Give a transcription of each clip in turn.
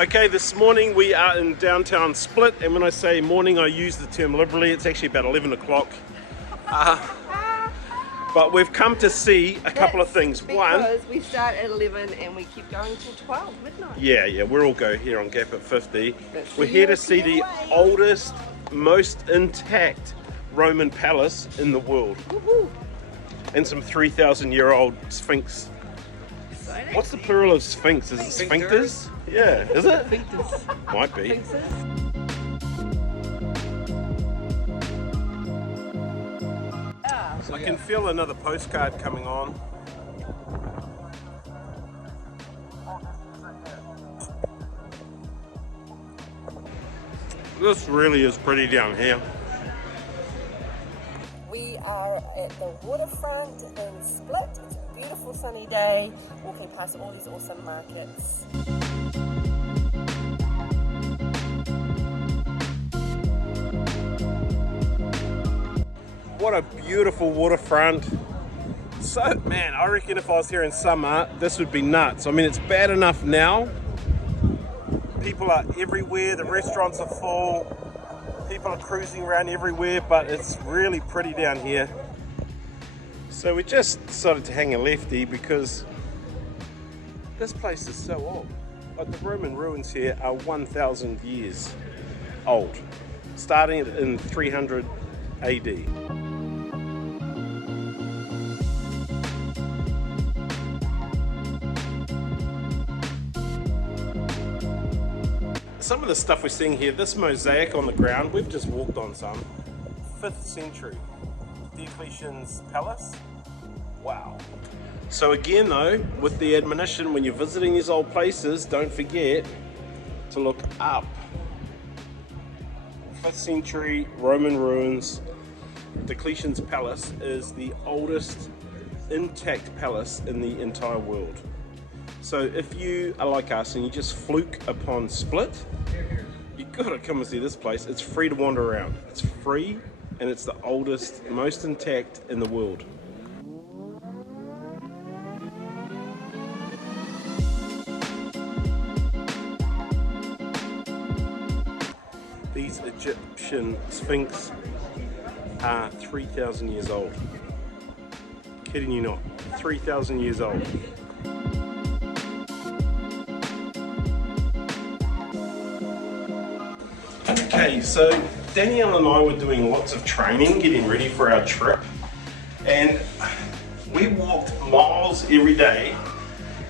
Okay, this morning we are in downtown Split, and when I say morning I use the term liberally. It's actually about 11 o'clock. But we've come to see a couple of things. Because we start at 11 and we keep going till 12 midnight. Yeah, we're all go here on GAPIT50. We're here to see the oldest, most intact Roman palace in the world. And some 3,000-year-old Sphinx. Exciting. What's the plural of Sphinx? Is it sphincters? Yeah, is it? Sphincters. Might be. Sphinxes. I can feel another postcard coming on. This really is pretty down here. We are at the waterfront in Split. It's a beautiful sunny day, walking past all these awesome markets. What a beautiful waterfront. So, man, I reckon if I was here in summer, this would be nuts. I mean, it's bad enough now. People are everywhere, the restaurants are full, people are cruising around everywhere, but it's really pretty down here. So we just decided to hang a lefty because this place is so old. Like, the Roman ruins here are 1,000 years old, starting in 300 AD. Some of the stuff we're seeing here, this mosaic on the ground, we've just walked on some. 5th century, Diocletian's palace. Wow. So again though, with the admonition, when you're visiting these old places, don't forget to look up. 5th century Roman ruins. Diocletian's palace is the oldest intact palace in the entire world. So if you are like us and you just fluke upon Split, you gotta come and see this place. It's free to wander around. It's free, and it's the oldest, most intact in the world. These Egyptian Sphinx are 3,000 years old. Kidding you not, 3,000 years old. Okay, so Danielle and I were doing lots of training, getting ready for our trip, and we walked miles every day,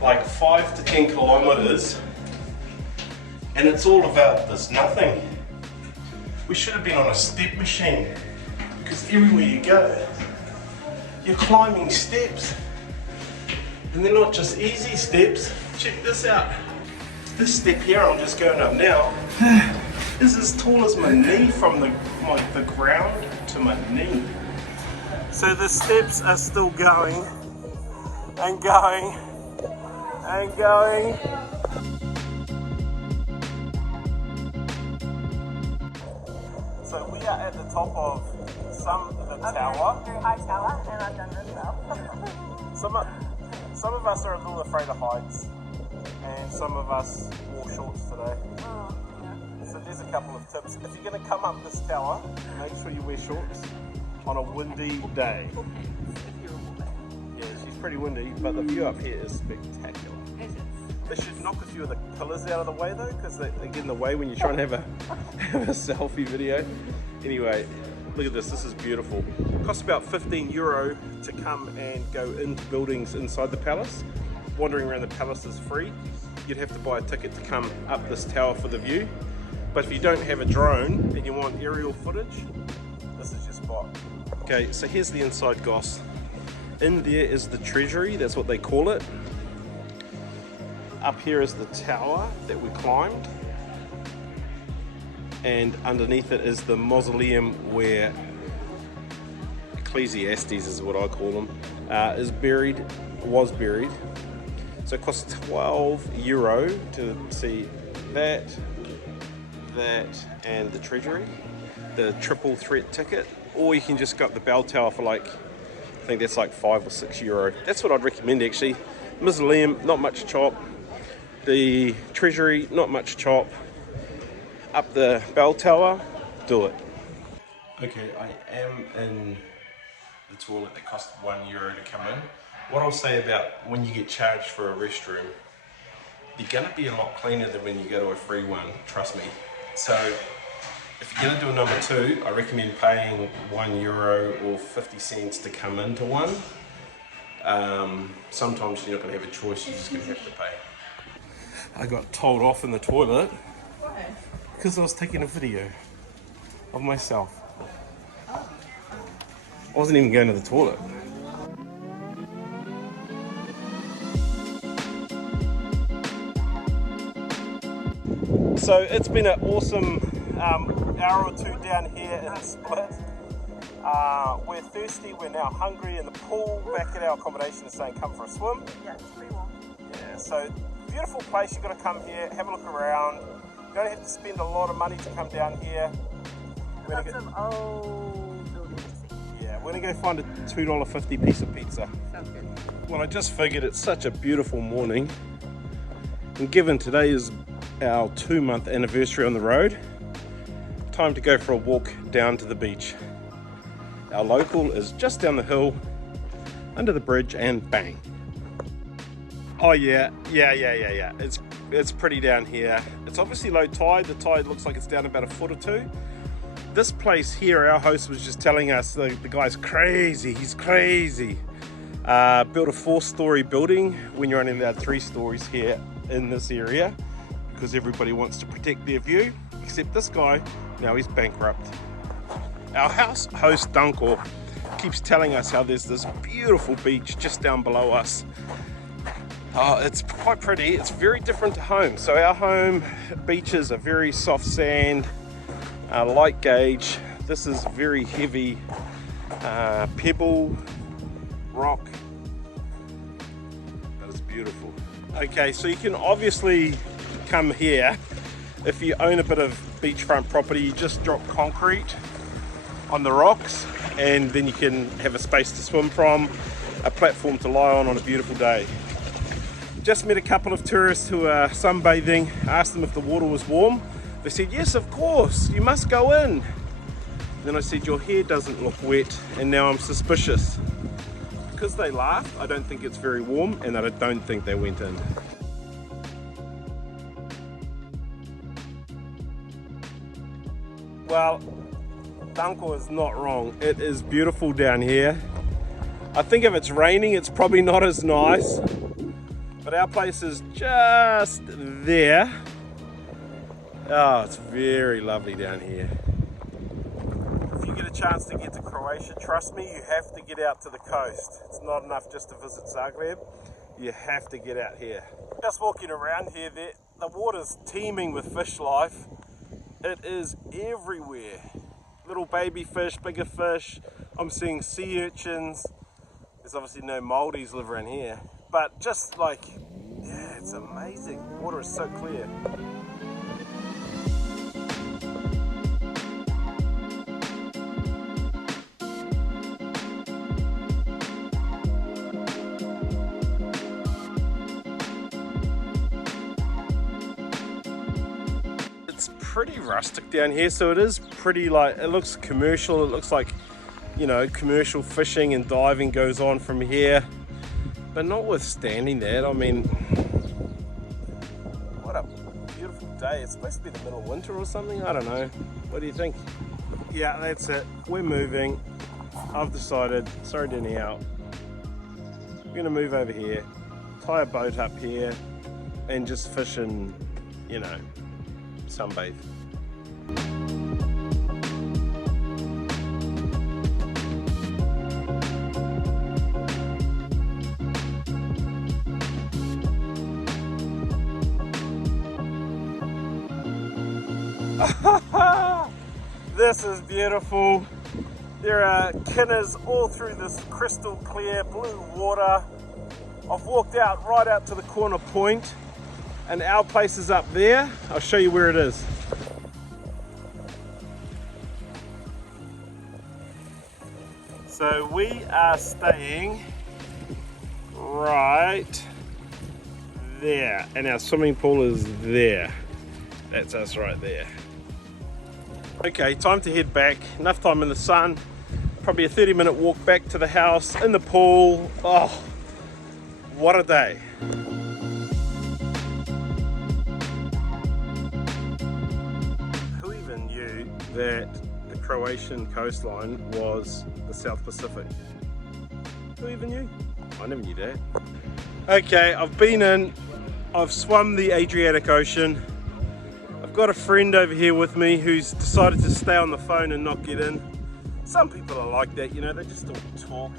like 5 to 10 kilometers, and it's all about this nothing. We should have been on a step machine, because everywhere you go, you're climbing steps, and they're not just easy steps. Check this out. This step here I'm just going up now is as tall as my knee from the ground to my knee. So the steps are still going and going and going. So we are at the top of the tower. Very high tower, and I've done really well. Some of us are a little afraid of heights, and some of us wore shorts today. So there's a couple of tips. If you're going to come up this tower, make sure you wear shorts on a windy day. Yeah, she's pretty windy, but the view up here is spectacular. They should knock a few of the pillars out of the way though, because they get in the way when you try and have a selfie video. Anyway, look at this. This is beautiful. It costs about €15 to come and go into buildings inside the palace. Wandering around the palace is free. You'd have to buy a ticket to come up this tower for the view. But if you don't have a drone and you want aerial footage, this is your spot. Okay, so here's the inside goss. In there is the treasury, that's what they call it. Up here is the tower that we climbed. And underneath it is the mausoleum where Ecclesiastes is what I call him, was buried. So it costs €12 to see that, and the treasury, the triple threat ticket, or you can just go up the bell tower for like, I think that's like €5 or €6. That's what I'd recommend actually. Mausoleum, not much chop. the treasury, not much chop. Up the bell tower, do it. Okay, I am in the toilet that cost €1 to come in. What I'll say about when you get charged for a restroom, you're gonna be a lot cleaner than when you go to a free one, trust me. So if you're gonna do a number 2, I recommend paying €1 or 50 cents to come into one. Sometimes you're not gonna have a choice, you're just gonna have to pay. I got told off in the toilet. Why? Because I was taking a video of myself. I wasn't even going to the toilet. So it's been an awesome hour or 2 down here in Split. We're thirsty, we're now hungry, and the pool back at our accommodation is saying come for a swim. Yeah, it's pretty warm. Yeah, so beautiful place, you've got to come here, have a look around. You don't have to spend a lot of money to come down here. Lots of old buildings to see. Yeah, we're going to go find a $2.50 piece of pizza. Sounds good. Well, I just figured it's such a beautiful morning, and given today is our 2-month anniversary on the road, time to go for a walk down to the beach. Our local is just down the hill, under the bridge, and bang. Oh yeah. It's pretty down here. It's obviously low tide. The tide looks like it's down about a foot or 2. This place here, our host was just telling us, the guy's crazy, he's crazy. Built a 4-story building when you're only allowed 3 stories here in this area because everybody wants to protect their view, except this guy, now he's bankrupt. Our house host, Dunkel, keeps telling us how there's this beautiful beach just down below us. Oh, it's quite pretty. It's very different to home. So our home beaches are very soft sand, light gauge. This is very heavy pebble, rock. That is beautiful. Okay, so you can obviously come here if you own a bit of beachfront property. You just drop concrete on the rocks, and then you can have a space to swim from, a platform to lie on a beautiful day. Just met a couple of tourists who are sunbathing. Asked them if the water was warm. They said, yes, of course, you must go in. Then I said, your hair doesn't look wet, and now I'm suspicious. Because they laughed, I don't think it's very warm, and I don't think they went in. Well, Dunkel is not wrong. It is beautiful down here. I think if it's raining, it's probably not as nice. But our place is just there. Oh, it's very lovely down here. If you get a chance to get to Croatia, trust me, you have to get out to the coast. It's not enough just to visit Zagreb. You have to get out here. Just walking around here, the water's teeming with fish life. It is everywhere. Little baby fish, bigger fish. I'm seeing sea urchins. There's obviously no Maldives live around here. But just like, yeah, it's amazing. Water is so clear. It's pretty rustic down here, so it is pretty, like, it looks commercial. It looks like, you know, commercial fishing and diving goes on from here. But notwithstanding that, I mean, what a beautiful day. It's supposed to be the middle of winter or something. I don't know. What do you think? Yeah, that's it. We're moving. I've decided, sorry Denny out. We're gonna move over here, tie a boat up here, and just fish and, you know, sunbathe. This is beautiful. There are kinners all through this crystal clear blue water. I've walked out right out to the corner point, and our place is up there. I'll show you where it is. So we are staying right there, and our swimming pool is there. That's us right there. Okay, time to head back. Enough time in the sun. Probably a 30-minute walk back to the house, in the pool. Oh, what a day. Who even knew that the Croatian coastline was the South Pacific? Who even knew? I never knew that. Okay, I've swum the Adriatic Ocean. I've got a friend over here with me who's decided to stay on the phone and not get in. Some people are like that, you know, they just don't talk.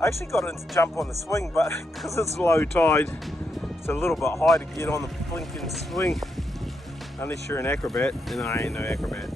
I actually got in to jump on the swing, but because it's low tide, it's a little bit high to get on the blinking swing. Unless you're an acrobat, and I ain't no acrobat.